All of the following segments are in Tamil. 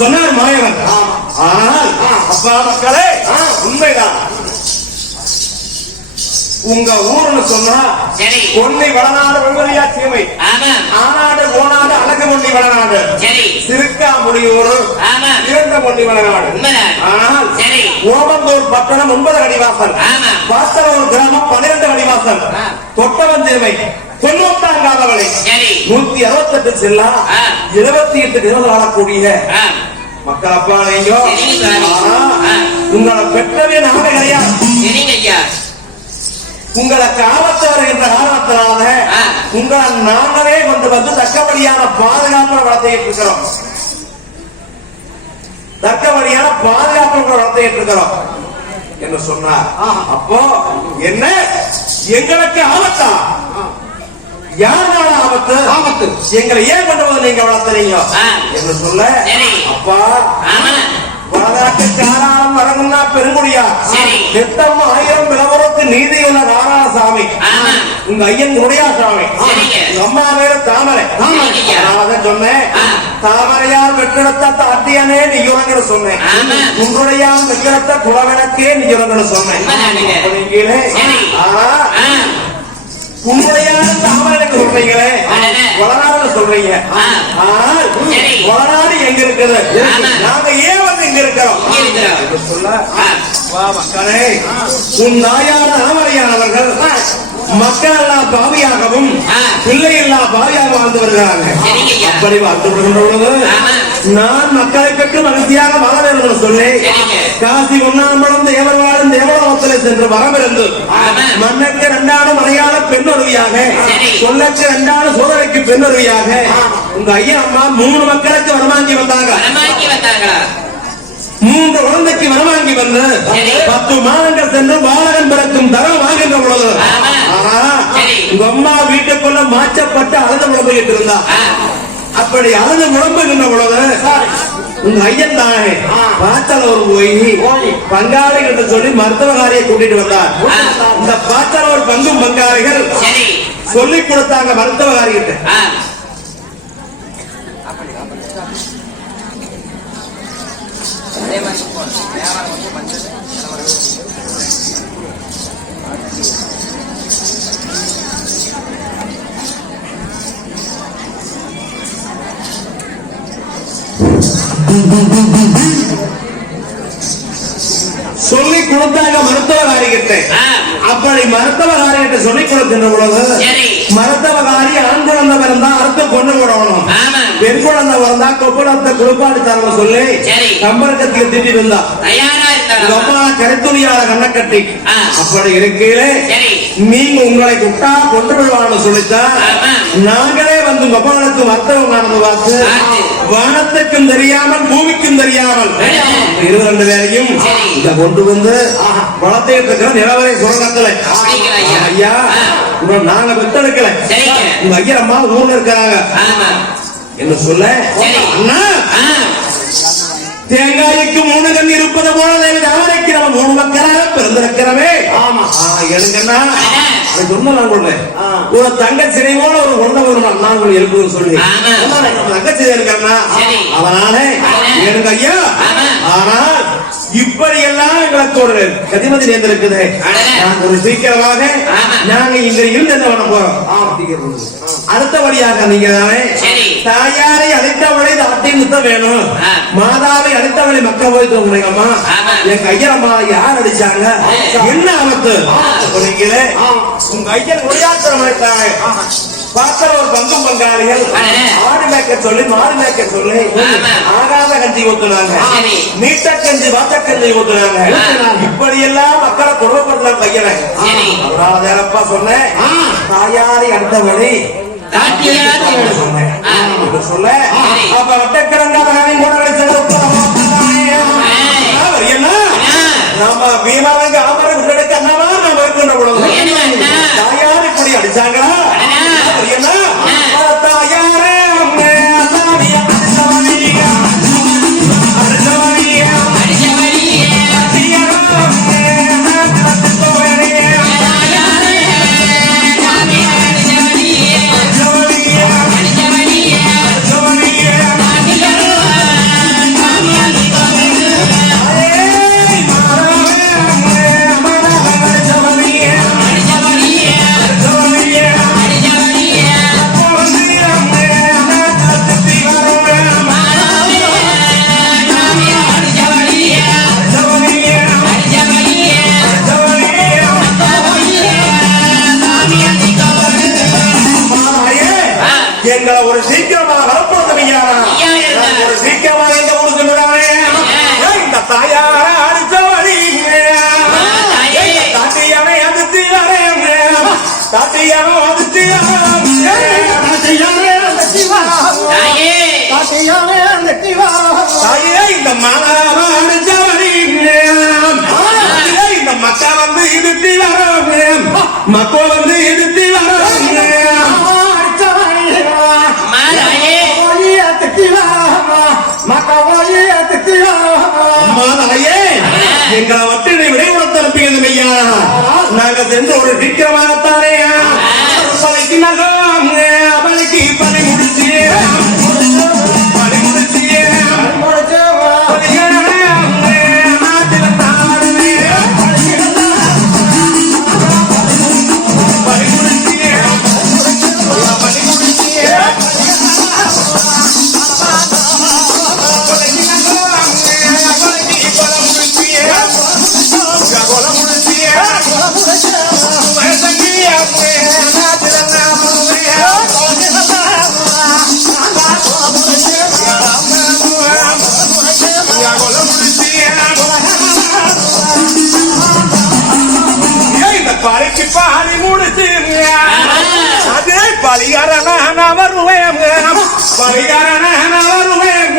சொன்னார் மாயவன். ஆனால் அப்பா மக்களே உண்மைதான். உங்க ஊர்னு சொன்னா பொன்னி வளநாடு வெள்வரியா சீமை, ஆனாடு ஓனாடு அழகு பொன்னி வளநாடு, சிறுக்காமுடியூர் இரண்ட பொன்னி வளநாடு. ஆனால் ஓமந்தூர் பட்டணம் 9 அடிவாசல், பாத்தலூர் கிராமம் 12 அடிவாசல், தொட்டவஞ்சேமை 98 168 செல்லா 78 நிலங்கள் ஆளக்கூடிய மக்கள் அப்பா நீங்க. உங்களை பெற்றவே நாங்க கிடையாது. உங்களுக்கு ஆபத்து வருகின்ற காரணத்தினால உங்களை நாங்களே வந்து தக்கபடியான பாதுகாப்பு வளர்த்திட்டு இருக்கிறோம். தக்கபடியான பாதுகாப்பு வளர்த்திட்டு இருக்கிறோம் என்று சொன்னார். அப்போ என்ன எங்களுக்கு ஆபத்தா? யாருனால ஆபத்து? ஆபத்து எங்களை ஏன் கொண்டு வந்து நீங்க வளர்த்துறீங்க என்று சொல்ல, அப்பா வரலாற்று காரணம் வரணும்னா பெருங்குடியா எத்தம் 1000 விளவரத்து நீதியுள்ள நாராயணசாமி, உங்க ஐயன் முடியாசாமி, அம்மா பேரு தாமரை. நான் சொன்னேன், தாமரையால் வெற்றிடத்த தாட்டியானே நீங்க சொன்னேன், உங்களுடைய வெற்றிடத்த குலவிளக்கே நீங்க சொன்னேன். உண்மையான தாமரைக்கு சொல்றீங்களே, வளநாடு சொல்றீங்க. வளநாடு எங்க இருக்குது? நாங்க ஏன் வந்து இங்க இருக்கிறோம் சொல்ல, மக்களே உன் தாயான தாமரையானவர்கள் மக்கள் எல்லாம் பாவியாகவும் பிள்ளை எல்லாம் பாவியாக வாழ்ந்து வருகிறாங்க. அப்படி வாழ்ந்து வருகின்ற பொழுது நான் மக்களை பெற்று மகிழ்ச்சியாக வாழ வேண்டும் சொல்லி காசி ஒன்னாம்பலம் தேவர் வாழும் தேவலோகத்திலே சென்று வரமிருந்து மன்னருக்கு 2 மலையாள பெண்ணுருவியாக, சொல்லக்கு 2 சோதனைக்கு பெண்ணுருவியாக உங்க ஐயா அம்மா 3 மக்களுக்கு வரமாங்கி வந்தாங்க. 3 குழந்தைக்கு வரவாங்கி வந்து 10 மாதங்கள் சென்று பாலகன் பிறக்கும் தரம் வாங்குகின்ற பொழுது உங்க அம்மா வீட்டுக்குள்ள மாற்றப்பட்டு அழுது முழம்பிக்கிட்டு இருந்தா. அப்படி அழுது முழம்புகின்ற பொழுது உங்க ஐயன் தானே பாத்தலூர் போய் பங்காளி என்று சொல்லி மருத்துவகாரியை கூட்டிட்டு வந்தார். இந்த பாத்தலூர் பங்கும் பங்காளிகள் சொல்லிக் கொடுத்தாங்க மருத்துவகாரி கிட்ட. சொல்லிக் கொடுத்தாங்க மருத்துவகாரிகிட்ட. அப்படி மருத்துவகாரிகிட்ட சொல்லிக் கொடுக்கின்ற பொழுது மருத்துவகாரி ஆண் குழந்தை பிறந்தா அறுத்து கொண்டு விடணும், பெண் குழந்தை பிறந்தா கொப்புடத்தை குளிப்பாடி தரணும் சொல்லி கம்பரக்கத்தில் திட்டி இருந்தா. அம்மா கரைத்துணியால கண்ணை கட்டி அப்படி இருக்கையிலே நீங்க உங்களை குட்டா கொண்டு விடுவான்னு சொல்லித்தா நாங்களே வந்து மப்பாளுக்கு மருத்துவம் நடந்து பார்த்து வானத்துக்கும் தெரியாமல் பூமிக்கும் தெரியாமல் 22 பேரையும் இத கொண்டு வந்து வளர்த்துட்டு இருக்கிற நிலவரை சுரங்கத்துல. ஐயா நாங்க பெத்தெடுக்கல, உங்க ஐயா அம்மா ஊர்ல இருக்கிறாங்க என்ன சொல்ல, அண்ணா தேங்காய்க்கு 3 கண் இருப்பது போல அவரைக்கு நம்ம 3 மக்களாக பிறந்திருக்கிறவே. ஆமா எழுங்கன்னா சொன்ன ஒரு தங்கச்சினை போல ஒரு குழந்தை வரும் நான் எழுப்புன்னு சொல்லி தங்கச்சி இருக்கிறேன்னா அதனால எனக்கு ஐயா. ஆனால் இப்படி எல்லாம் எங்களுக்கு ஒரு கதிமதி நேர்ந்திருக்குது. ஒரு சீக்கிரமாக நாங்க இங்க இருந்து என்ன பண்ண போறோம்? அடுத்தபடியாக நீங்க தானே தாயாரை அழைத்தவளை தாட்டி முத்த வேணும், மாதாவை அழைத்தவளை மக்க போயிட்டு அம்மா என் கையம்மா யார் அடிச்சாங்க என்ன ஆபத்து? உங்க ஐயன் முடியாத்திரமாயிட்டாங்க. பாத்தல ஒரு பங்கும் பங்காளிகள் ஆடு மேய்க்க சொல்லி மாடு மேய்க்க சொல்லி ஆகாத கஞ்சி ஊத்துனாங்க, நீட்ட கஞ்சி வாத்த கஞ்சி ஊத்துனாங்க. இப்படி எல்லாம் மக்களை கொடுமைப்படுத்த பையனை. அதனால சொன்னேன் தாயாரி அடுத்தபடி சொல்ல அப்ப வட்டக்கிழங்காக என்ன நாம பீமாவுக்கு ஆமரை முன்னெடுக்க அண்ணாவா நாம இருக்கின்ற பொழுது தாயார் இப்படி அடிச்சாங்களா? என்ன தாயாரே Yeah. பலியாரோ அதுக்கு இந்த மாலாவா இந்த மக்கா வந்து இதுத்தி வரோம் மக்கோ வந்து இதுத்தி வரோம் எங்களை வட்டினை விட உணர்த்தரப்பியது மையா நாங்க சென்று ஒரு சீக்கிரமாகத்தானே பலைக்கு நகம் அவளுக்கு பலை முடிச்சு பலை முடிச்சு பலிக்கு பாலி முடிச்சு அதே பலிகாரன வருவேன் பலிகாரன வருவேன்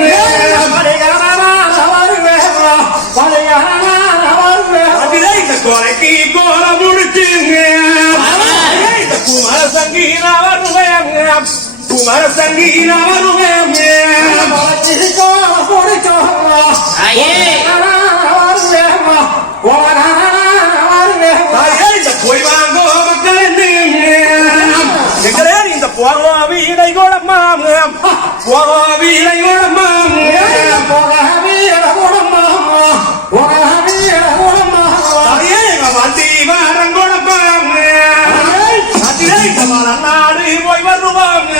இந்த கொலைக்கு கோல முடிச்சு இந்த குமார சங்கீன வருவேன் குமார சங்கீன வருவேன் போய் வாங்கோ மக்கள் எங்களே இந்த போகோ வீடை கோடமாம் போகோ வீடை கோடமாம் வண்டி வாரம் கோடமாம் வளநாடு போய் வருவாங்க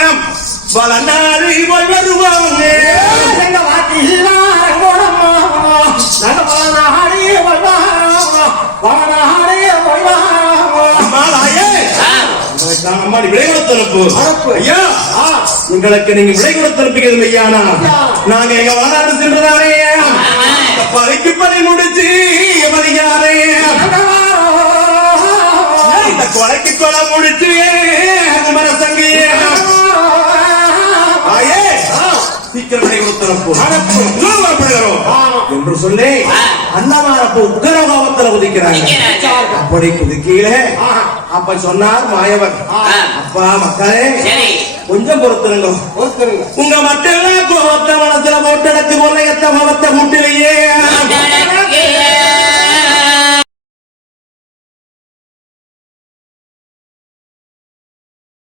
வளநாடு போய் வருவாங்க உங்களுக்கு நீங்க விலை கொடுத்திருப்பீங்க ஐயானா நாங்க எங்க வளநாடு சென்றதானே பலிக்கு பலி முடிச்சு மதியாரே இந்த கொலைக்கு கொலை முடிச்சு குமர சங்கியே சீக்கிரம் விலை கொடுத்திருப்போம் என்று சொல்லி அன்னமாரப்பு உத்தரவாதத்தில் குதிக்கிறாங்க அப்படி குதிக்கீழ அப்ப சொன்னார் மாயவன் அப்பா மக்களே கொஞ்சம் பொறுத்துருங்க உங்க மக்கள் கோபத்த மனசுல போட்டடக்கு போல எத்த மவத்த கூட்டிலேயே